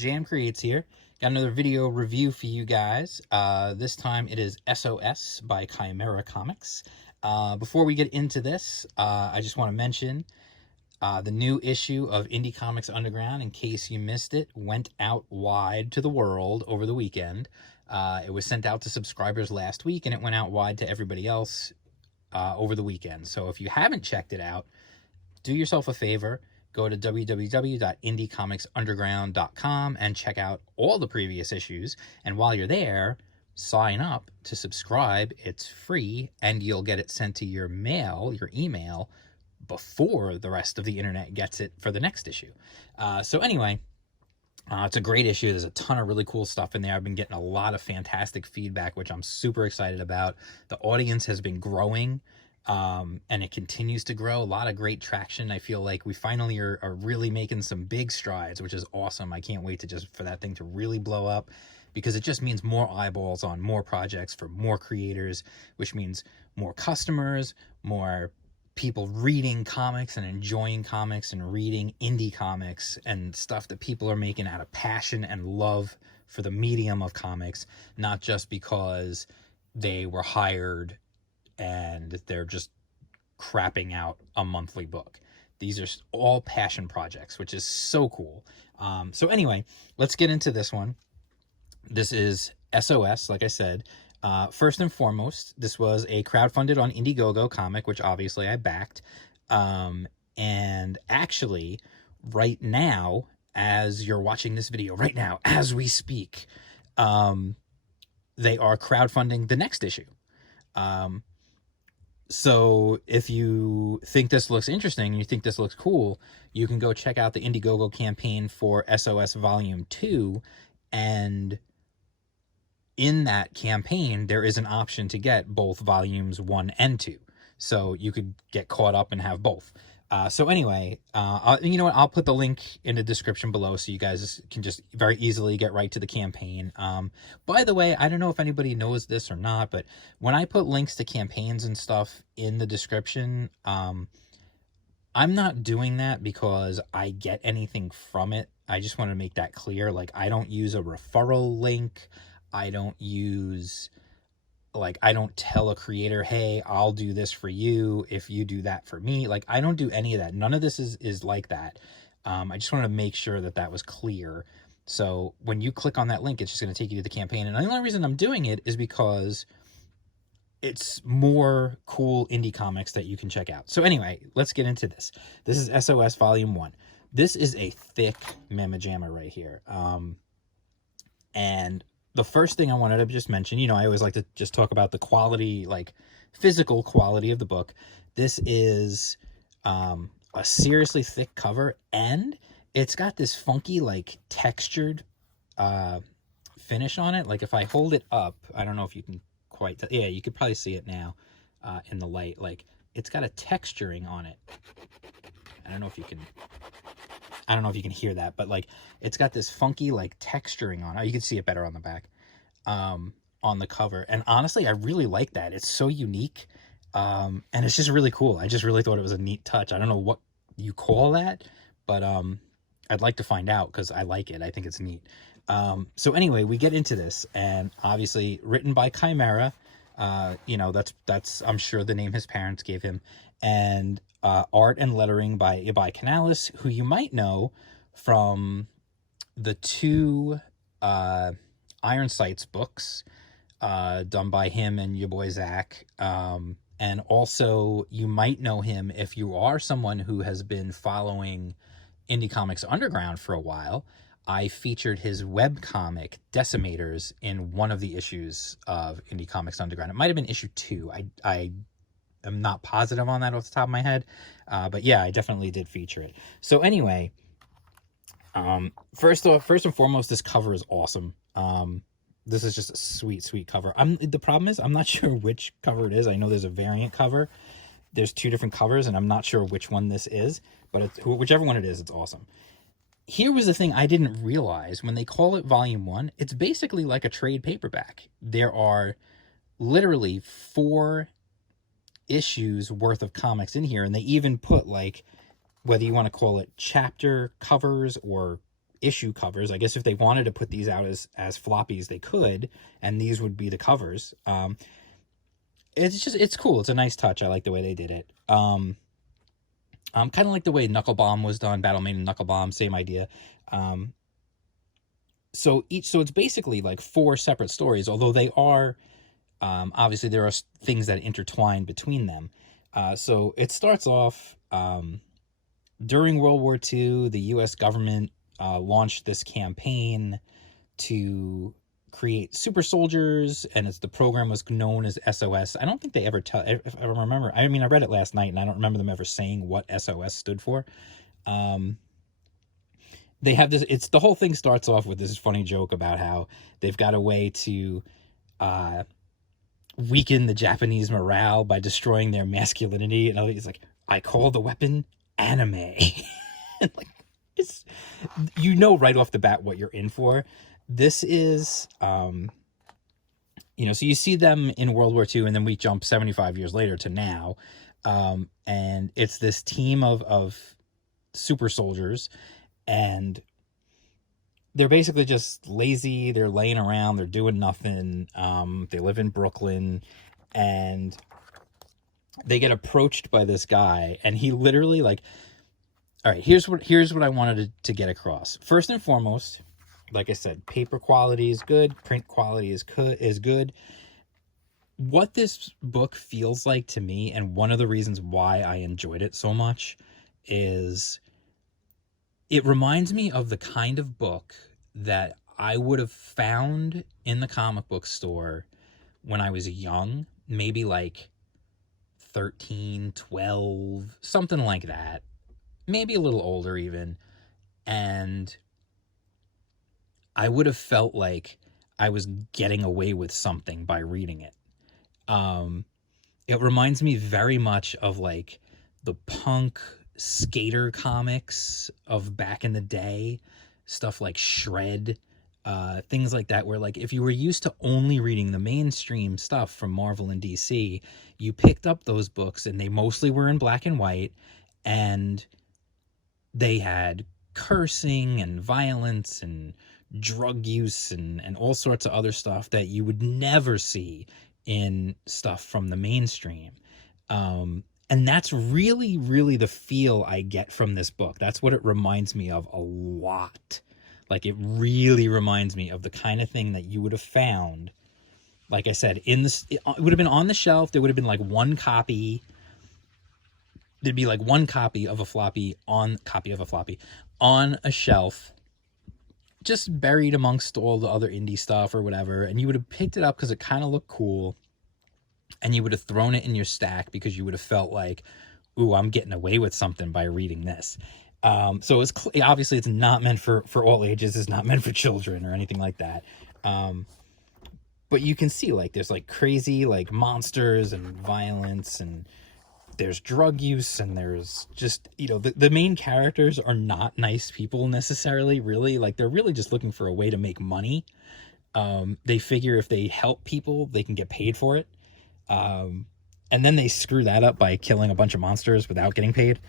Jam Creates here. Got another video review for you guys. This time it is SOS by Chimera Comics. Before we get into this, I just want to mention the new issue of Indie Comics Underground, in case you missed it, went out wide to the world over the weekend. It was sent out to subscribers last week, and it went out wide to everybody else over the weekend. So if you haven't checked it out, do yourself a favor. Go to www.indiecomics.underground.com and check out all the previous issues. And while you're there, sign up to subscribe. It's free, and you'll get it sent to your mail, your email, before the rest of the internet gets it for the next issue. So anyway, it's a great issue. There's a ton of really cool stuff in there. I've been getting a lot of fantastic feedback, which I'm super excited about. The audience has been growing. And it continues to grow. A lot of great traction. I feel like we finally are really making some big strides, which is awesome. I can't wait for that thing to really blow up, because it just means more eyeballs on more projects for more creators, which means more customers, more people reading comics and enjoying comics and reading indie comics and stuff that people are making out of passion and love for the medium of comics, not just because they were hired and they're just crapping out a monthly book. These are all passion projects, which is so cool. So anyway, let's get into this one. This is SOS, like I said. First and foremost, this was a crowdfunded on Indiegogo comic, which obviously I backed. And actually, right now, as you're watching this video, right now, as we speak, they are crowdfunding the next issue. So if you think this looks interesting and you think this looks cool, you can go check out the Indiegogo campaign for SOS Volume 2. And in that campaign, there is an option to get both Volumes 1 and 2. So you could get caught up and have both. So anyway, you know what? I'll put the link in the description below so you guys can just very easily get right to the campaign. By the way, I don't know if anybody knows this or not, but when I put links to campaigns and stuff in the description, I'm not doing that because I get anything from it. I just want to make that clear. Like, I don't use a referral link. I don't tell a creator, hey, I'll do this for you if you do that for me. Like, I don't do any of that. None of this is like that. I just wanted to make sure that that was clear. So when you click on that link, it's just going to take you to the campaign. And the only reason I'm doing it is because it's more cool indie comics that you can check out. So anyway, let's get into this. This is SOS Volume 1. This is a thick mamma jamma right here. And the first thing I wanted to just mention, you know, I always like to just talk about the quality, like physical quality of the book. This is a seriously thick cover, and it's got this funky, like, textured finish on it. Like, if I hold it up, I don't know if you can quite, yeah, you could probably see it now in the light. Like, it's got a texturing on it. I don't know if you can hear that, but like, it's got this funky, like, texturing on it. You can see it better on the back, on the cover. And honestly, I really like that. It's so unique. And it's just really cool. I just really thought it was a neat touch. I don't know what you call that, but, I'd like to find out, because I like it. I think it's neat. So anyway, we get into this, and obviously written by Chimera. You know, that's, I'm sure, the name his parents gave him. And art and lettering by Ibai Canales, who you might know from the two Iron Sights books done by him and your boy Zach. And also, you might know him if you are someone who has been following Indie Comics Underground for a while. I featured his webcomic Decimators in one of the issues of Indie Comics Underground. It might have been issue 2. I'm not positive on that off the top of my head, but yeah, I definitely did feature it. So anyway, first and foremost, this cover is awesome. This is just a sweet cover. The problem is, I'm not sure which cover it is. I know there's a variant cover. There's 2 different covers, and I'm not sure which one this is, but whichever one it is, it's awesome. Here was the thing I didn't realize. When they call it Volume 1, it's basically like a trade paperback. There are literally 4 issues worth of comics in here, and they even put, like, whether you want to call it chapter covers or issue covers. I guess if they wanted to put these out as floppies, they could, and these would be the covers. It's cool. It's a nice touch. I like the way they did it. Kind of like the way Knuckle Bomb was done, Battle Maiden Knuckle Bomb, same idea. So it's basically like 4 separate stories, although they are, obviously there are things that intertwine between them. So it starts off, during World War II, the U.S. government launched this campaign to create super soldiers, and the program was known as SOS. I don't think they ever tell, if I remember, I mean, I read it last night, and I don't remember them ever saying what SOS stood for. They have this, the whole thing starts off with this funny joke about how they've got a way to weaken the Japanese morale by destroying their masculinity. And he's like, I call the weapon anime. And like, it's, right off the bat what you're in for. This is, so you see them in World War II, and then we jump 75 years later to now. And it's this team of super soldiers, and they're basically just lazy. They're laying around. They're doing nothing. They live in Brooklyn, and they get approached by this guy, and he literally, like, all right, here's what I wanted to get across. First and foremost, like I said, paper quality is good. Print quality is good. What this book feels like to me, and one of the reasons why I enjoyed it so much, is it reminds me of the kind of book that I would have found in the comic book store when I was young, maybe like 13, 12, something like that. Maybe a little older even. And I would have felt like I was getting away with something by reading it. It reminds me very much of like the punk skater comics of back in the day, stuff like Shred, things like that, where like if you were used to only reading the mainstream stuff from Marvel and DC, you picked up those books and they mostly were in black and white, and they had cursing and violence and drug use and all sorts of other stuff that you would never see in stuff from the mainstream. And that's really, really the feel I get from this book. That's what it reminds me of a lot. Like, it really reminds me of the kind of thing that you would have found, like I said, it would have been on the shelf. There would have been like one copy. There'd be like one copy of a floppy on a shelf, just buried amongst all the other indie stuff or whatever. And you would have picked it up because it kind of looked cool. And you would have thrown it in your stack because you would have felt like, ooh, I'm getting away with something by reading this. So it's obviously it's not meant for all ages. It's not meant for children or anything like that. But you can see like there's like crazy like monsters and violence, and there's drug use, and there's just, the main characters are not nice people necessarily, really. Like, they're really just looking for a way to make money. They figure if they help people, they can get paid for it. And then they screw that up by killing a bunch of monsters without getting paid.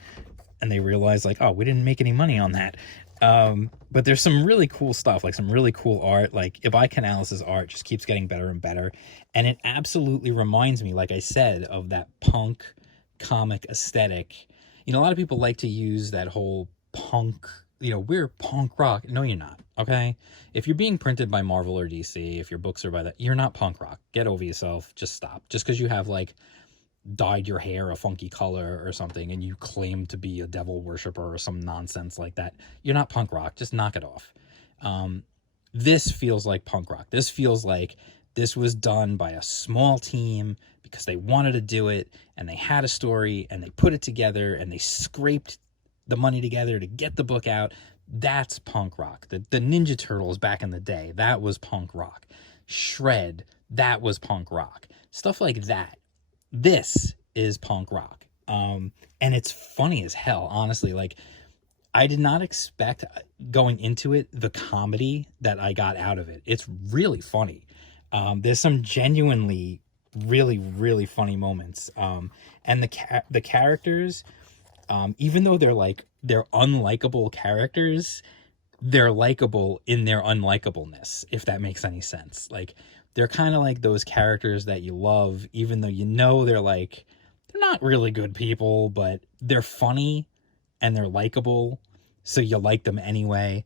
And they realize like, oh, we didn't make any money on that. But there's some really cool stuff, like some really cool art. Like, Ibai Canales' art just keeps getting better and better. And it absolutely reminds me, like I said, of that punk comic aesthetic. A lot of people like to use that whole punk, we're punk rock. No, you're not. Okay. If you're being printed by Marvel or DC, if your books are by that, you're not punk rock. Get over yourself. Just stop. Just because you have like dyed your hair a funky color or something and you claim to be a devil worshiper or some nonsense like that, you're not punk rock. Just knock it off. This feels like punk rock. This feels like this was done by a small team because they wanted to do it, and they had a story, and they put it together, and they scraped the money together to get the book out. That's punk rock. The Ninja Turtles back in the day, that was punk rock. Shred, that was punk rock. Stuff like that. This is punk rock. And it's funny as hell, honestly. Like, I did not expect, going into it, the comedy that I got out of it. It's really funny. There's some genuinely really, really funny moments. And the characters, even though they're unlikable characters, they're likable in their unlikableness, if that makes any sense. Like, they're kind of like those characters that you love, even though you know they're like, they're not really good people, but they're funny and they're likable, so you like them anyway.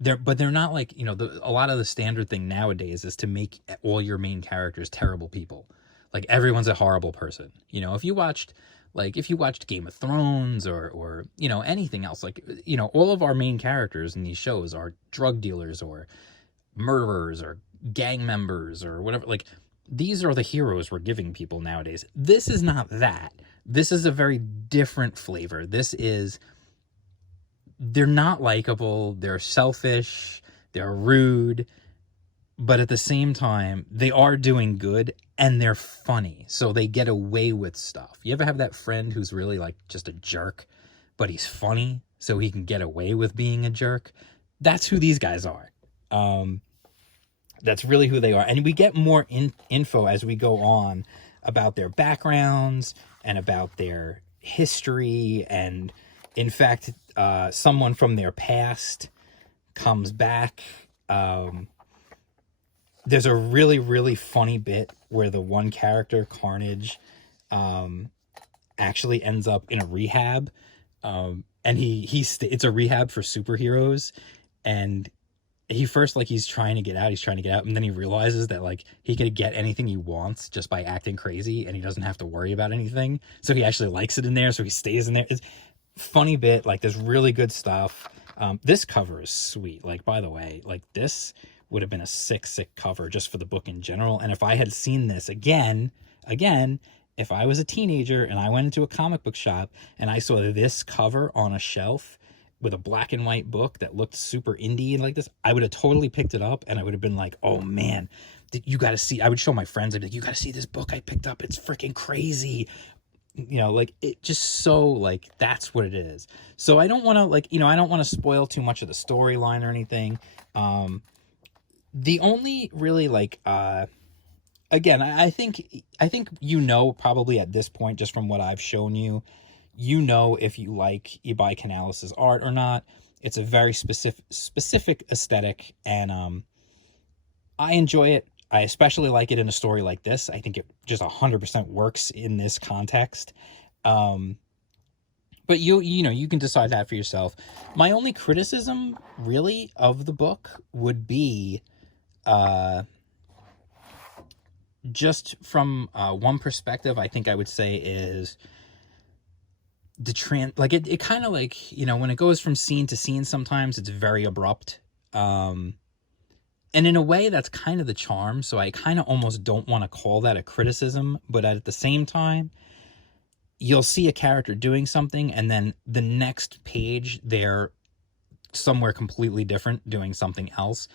They're not like, you know, a lot of the standard thing nowadays is to make all your main characters terrible people. Like, everyone's a horrible person. You know, if you watched Game of Thrones or you know, anything else, like, you know, all of our main characters in these shows are drug dealers or murderers or gang members or whatever. Like, these are the heroes we're giving people nowadays. This is not that. This is a very different flavor. They're not likable, they're selfish, they're rude, but at the same time, they are doing good and they're funny. So they get away with stuff. You ever have that friend who's really like just a jerk, but he's funny, so he can get away with being a jerk? That's who these guys are. That's really who they are. And we get more info as we go on about their backgrounds and about their history. And in fact, someone from their past comes back. There's a really, really funny bit where the one character, Carnage, actually ends up in a rehab. And it's a rehab for superheroes. And he first, like, he's trying to get out, and then he realizes that, like, he could get anything he wants just by acting crazy, and he doesn't have to worry about anything. So he actually likes it in there, so he stays in there. It's funny bit. Like, there's really good stuff. This cover is sweet. Like, by the way, like, this would have been a sick cover just for the book in general. And if I had seen this again, if I was a teenager and I went into a comic book shop and I saw this cover on a shelf with a black and white book that looked super indie and like this, I would have totally picked it up, and I would have been like, oh man, you got to see. I would show my friends, I'd be like, you got to see this book I picked up. It's freaking crazy. You know, like, it just, so, like, that's what it is. So I don't want to, like, you know, I don't want to spoil too much of the storyline or anything. The only really, like, again, I think, you know, probably at this point, just from what I've shown you, you know if you like Ibai Canales' art or not. It's a very specific aesthetic, and I enjoy it. I especially like it in a story like this. I think it just 100% works in this context. But you know, you can decide that for yourself. My only criticism, really, of the book would be just from one perspective, I think I would say is it kind of, like, you know, when it goes from scene to scene, sometimes it's very abrupt. And in a way, that's kind of the charm. So I kind of almost don't want to call that a criticism, but at the same time, you'll see a character doing something, and then the next page, they're somewhere completely different doing something else.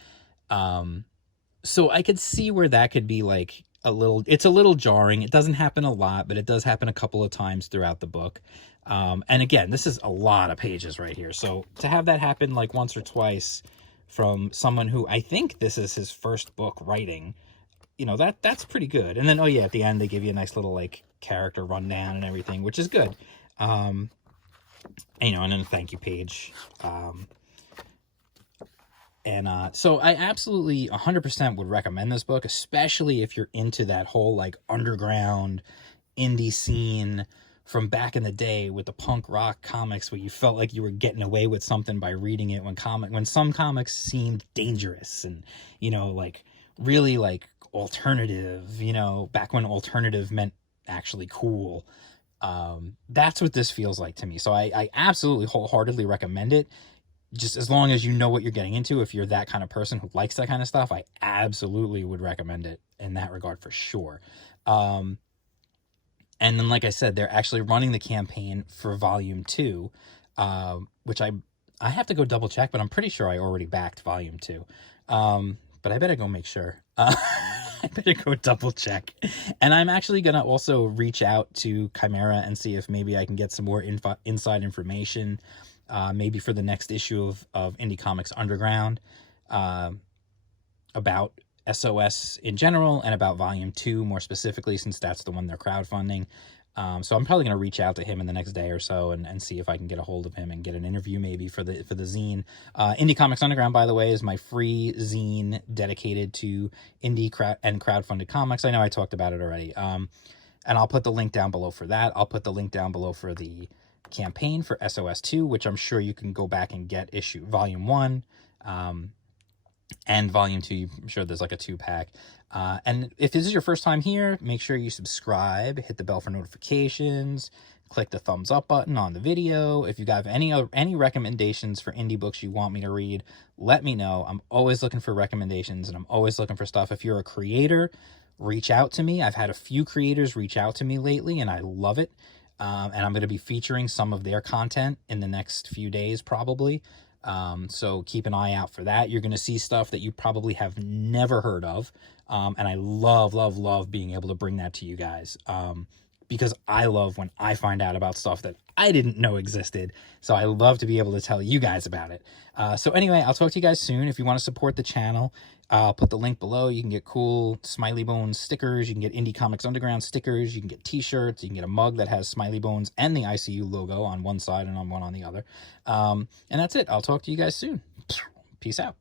So I could see where that could be, like, it's a little jarring. It doesn't happen a lot, but it does happen a couple of times throughout the book. And again, this is a lot of pages right here. So to have that happen, like, once or twice from someone who, I think this is his first book writing, you know, that's pretty good. And then, oh yeah, at the end, they give you a nice little, like, character rundown and everything, which is good. And, you know, and then a thank you page. So I absolutely 100% would recommend this book, especially if you're into that whole, like, underground indie scene from back in the day with the punk rock comics, where you felt like you were getting away with something by reading it, when some comics seemed dangerous and, you know, like, really, like, alternative, you know, back when alternative meant actually cool. That's what this feels like to me. So I absolutely wholeheartedly recommend it. Just as long as you know what you're getting into. If you're that kind of person who likes that kind of stuff, I absolutely would recommend it in that regard for sure. And then, like I said, they're actually running the campaign for Volume 2, which I have to go double check, but I'm pretty sure I already backed Volume 2. But I better go make sure. I better go double check. And I'm actually going to also reach out to Chimera and see if maybe I can get some more inside information, maybe for the next issue of Indie Comics Underground, about SOS in general, and about Volume 2 more specifically, since that's the one they're crowdfunding. So I'm probably going to reach out to him in the next day or so and see if I can get a hold of him and get an interview maybe for the zine. Indie Comics Underground, by the way, is my free zine dedicated to indie and crowdfunded comics. I know I talked about it already. And I'll put the link down below for that. I'll put the link down below for the campaign for SOS 2, which I'm sure you can go back and get Volume 1. And Volume 2, I'm sure there's like a 2-pack. And if this is your first time here, make sure you subscribe, hit the bell for notifications, click the thumbs up button on the video. If you have any recommendations for indie books you want me to read, let me know. I'm always looking for recommendations, and I'm always looking for stuff. If you're a creator, reach out to me. I've had a few creators reach out to me lately, and I love it. And I'm going to be featuring some of their content in the next few days, probably. So keep an eye out for that. You're going to see stuff that you probably have never heard of. And I love being able to bring that to you guys. Because I love when I find out about stuff that I didn't know existed. So I love to be able to tell you guys about it. So anyway, I'll talk to you guys soon. If you want to support the channel, I'll put the link below. You can get cool Smiley Bones stickers. You can get Indie Comics Underground stickers. You can get t-shirts. You can get a mug that has Smiley Bones and the ICU logo on one side and on one on the other. And that's it. I'll talk to you guys soon. Peace out.